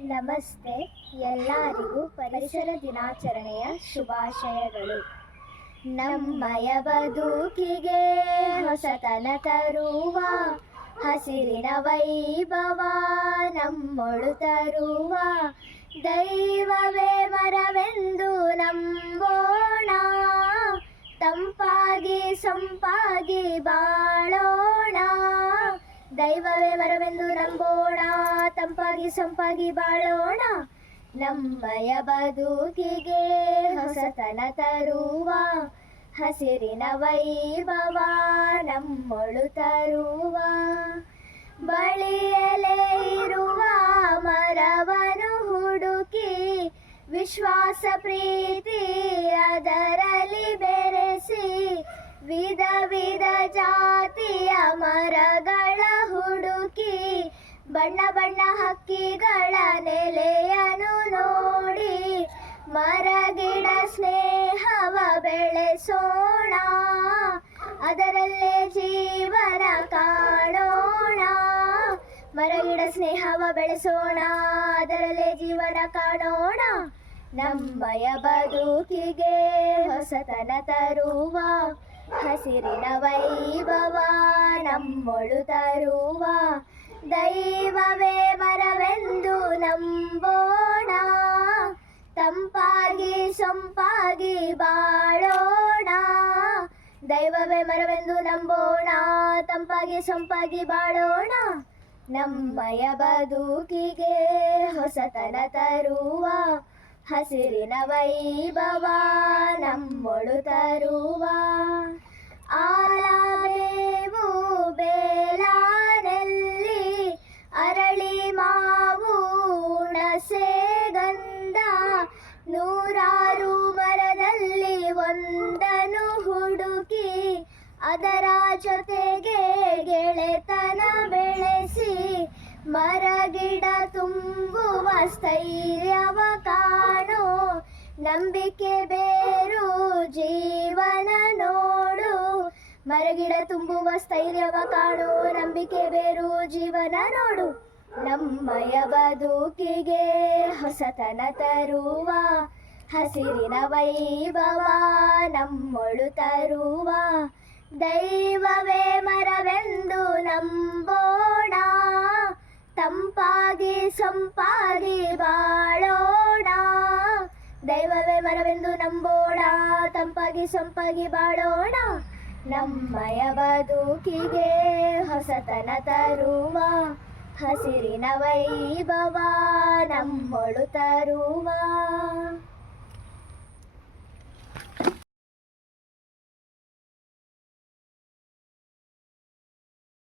ನಮಸ್ತೆ. ಎಲ್ಲರಿಗೂ ಪರಿಸರ ದಿನಾಚರಣೆಯ ಶುಭಾಶಯಗಳು. ನಮ್ಮಯ ಬದುಕಿಗೆ ಹೊಸತನ ತರುವ ಹಸಿರಿನ ವೈಭವ ನಮ್ಮೊಳು ತರುವ ದೈವವೇ ಮರವೆಂದು ನಂಬೋಣ. ತಂಪಾಗಿ ಸೊಂಪಾಗಿ ಬಾಳೋಣ. ದೈವವೇ ಮರವೆಂದು ನಂಬೋಣ. ತಂಪಾಗಿ ಸೊಂಪಾಗಿ ಬಾಳೋಣ. ನಮ್ಮಯ ಬದುಕಿಗೆ ಹೊಸತನ ತರುವ ಹಸಿರಿನ ವೈಭವ ನಮ್ಮೊಳು ತರುವ ಬಳಿಯಲೇ ಇರುವ ಮರವನು ಹುಡುಕಿ ವಿಶ್ವಾಸ ಪ್ರೀತಿ ಅದರಲ್ಲಿ ಬೆರೆಸಿ ವಿಧ ವಿಧ ಜಾತಿಯ ಮರಗಳ ಹುಡುಕಿ ಬಣ್ಣ ಬಣ್ಣ ಹಕ್ಕಿಗಳ ನೆಲೆಯನ್ನು ನೋಡಿ ಮರಗಿಡ ಸ್ನೇಹವ ಬೆಳೆಸೋಣ. ಅದರಲ್ಲೇ ಜೀವನ ಕಾಣೋಣ. ಮರಗಿಡ ಸ್ನೇಹವ ಬೆಳೆಸೋಣ. ಅದರಲ್ಲೇ ಜೀವನ ಕಾಣೋಣ. ನಮ್ಮಯ ಬದುಕಿಗೆ ಹೊಸತನ ತರುವ ಹಸಿರಿನ ವೈಭವ ನಮ್ಮೊಳು ತರುವ ದೈವವೇ ಮರವೆಂದು ನಂಬೋಣ. ತಂಪಾಗಿ ಸೊಂಪಾಗಿ ಬಾಳೋಣ. ದೈವವೇ ಮರವೆಂದು ನಂಬೋಣ. ತಂಪಾಗಿ ಸೊಂಪಾಗಿ ಬಾಳೋಣ. ನಮ್ಮಯ ಬದುಕಿಗೆ ಹೊಸತನ ತರುವ ಹಸಿರಿನ ವೈಭವ ನಮ್ಮೊಳು ತರುವ ಆಲಬೇವು ಬೇಲಾನೆಲ್ಲಿ ಅರಳಿ ಮಾವು ಹುಣಸೆ ಗಂಧ ನೂರಾರು ಮರದಲ್ಲಿ ಒಂದನ್ನು ಹುಡುಕಿ ಅದರ ಜೊತೆಗೆ ಗೆಳೆತನ ಬೆಳೆಸಿ ಮರಗಿಡ ತುಂಬುವ ಸ್ಥೈರ್ಯವ ಕಾಣೋ. ನಂಬಿಕೆ ಬೇರು ಜೀವನ ನೋಡು. ಮರಗಿಡ ತುಂಬುವ ಸ್ಥೈರ್ಯವ ಕಾಣೋ. ನಂಬಿಕೆ ಬೇರು ಜೀವನ ನೋಡು. ನಮ್ಮಯ ಬದುಕಿಗೆ ಹೊಸತನ ತರುವ ಹಸಿರಿನ ವೈಭವ ನಮ್ಮೊಳು ತರುವ ದೈವವೇ ಮರವೆಂದು ನಂಬೋಣ. ತಂಪಾಗಿ ಸೊಂಪಾಗಿ ಬಾಳೋಣ. ದೈವವೇ ಮರವೆಂದು ನಂಬೋಣ. ತಂಪಾಗಿ ಸೊಂಪಾಗಿ ಬಾಳೋಣ. ನಮ್ಮಯ ಬದುಕಿಗೆ ಹೊಸತನ ತರುವ ಹಸಿರಿನ ವೈಭವ ನಮ್ಮೊಳು ತರುವ